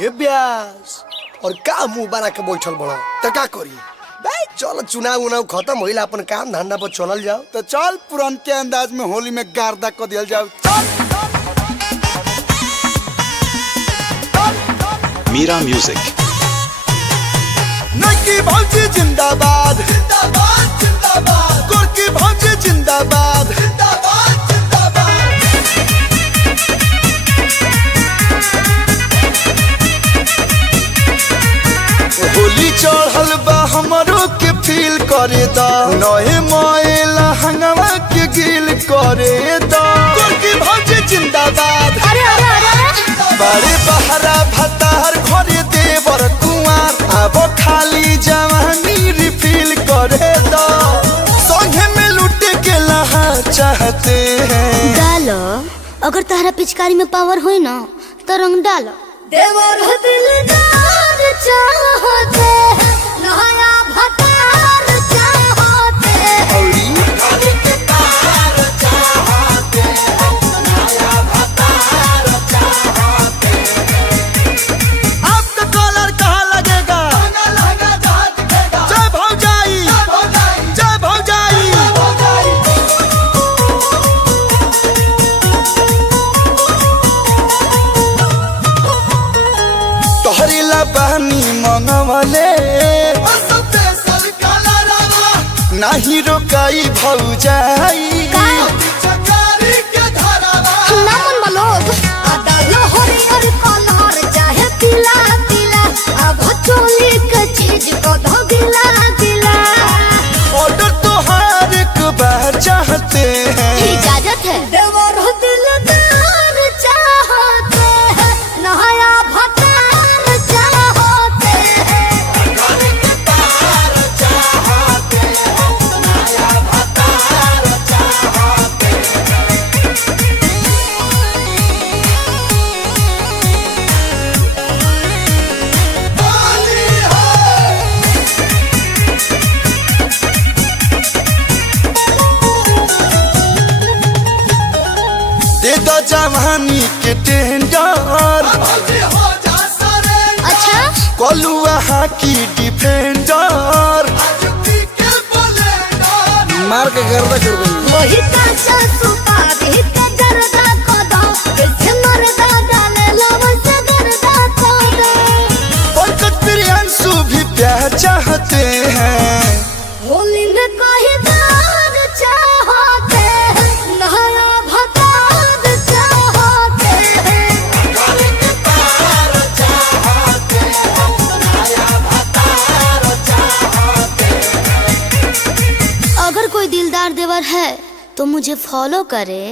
ये ब्यास और का मुंह बना के बैठल बड़ा त का करी भाई। चल चुनाव उनाव खत्म होइल, अपन काम धंधा पर चलल जाओ। तो चल पुरनके अंदाज में होली में गार्दा को दियल जाओ। चल मीरा म्यूजिक। नकी भौजी जिंदाबाद जिंदाबाद जिंदाबाद, गोरकी भौजी जिंदाबाद जिंदाबाद जिंदाबाद। होली चढ़ल बा हमरो के फील करे दा, नए मोएला हंगवा के गिल करे दा। गोरकी भौजी जिंदाबाद। अरे अरे अरे बड़े बहरा भतार घरे देवर कुमार, अब खाली जवानी रिफिल करे दो, संगे में लुटे के लहा चाहते हैं। डालो, अगर तारा पिचकारी में पावर होई ना तो रंग डालो। देवर दिलदार चाहते हैं, नया भतार चाहते हैं। आपका कॉलर कहाँ लगेगा? जय भौजाई जय भौजाई। तोहरी ला बहनी मंगवले, नाही रोकाई भौजाई। ना मन मलोग डालो हरियर कलर चाहे पीला पीला, अब चोली के चीज को धो गिला गिला। ऑर्डर तो हर एक बार चाहते हैं। इजाजत है। देवर दिलदार चाहते हैं, नया भतार चाहते हैं। दे दो जवानी के टेंडर, अच्छा कलुआ हाकी डिफेंडर। मार के गर्दा कर देंगे। वही काचा सुपारी के जरदा को दो, इसे मरदा डाले लव से गर्दा को दो। बरकत प्रियांशु भी प्यार चाहते हैं। होली में कोई दाग चाहते हैं, नया भतार चाहते हैं। अगर कोई दिलदार देवर है तो मुझे फॉलो करे।